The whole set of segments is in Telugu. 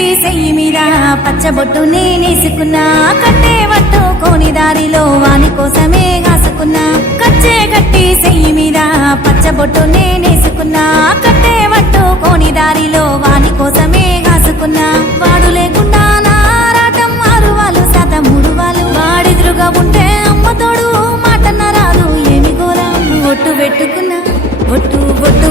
కట్టి సెయ్యి మీద పచ్చబొట్టు నేనేసుకున్నా కట్టే పట్టుకోని దారిలో వాని కోసమే కాసుకున్నా కచ్చే కట్టి సెయ్యి మీద పచ్చబొట్టు నేనేసుకున్నా కట్టే పట్టుకోని దారిలో వాని కోసమే కాసుకున్నా వాడు లేకుండా నారాటం 6 వాళ్ళు శాత 3 వాళ్ళు వాడెదురుగా ఉంటే అమ్మ తోడు మాటన్న రాదు ఏమి ఘోరా ఒట్టు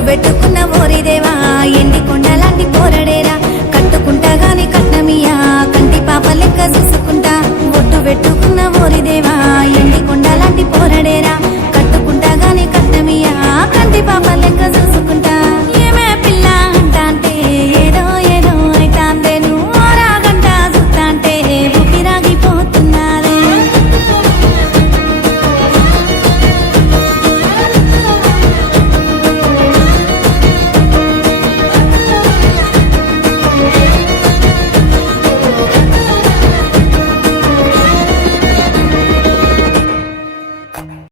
పెట్టుకున్న ఓరిదేవా ఎండి కొండలాంటి పోరడేరా కట్టుకుంటా గాని కట్నమియా కంటి పాప లెక్క చూసుకుంటా ఒట్టు పెట్టుకున్న ఓరిదేవా ఎండి కొండలాంటి పోరడేరా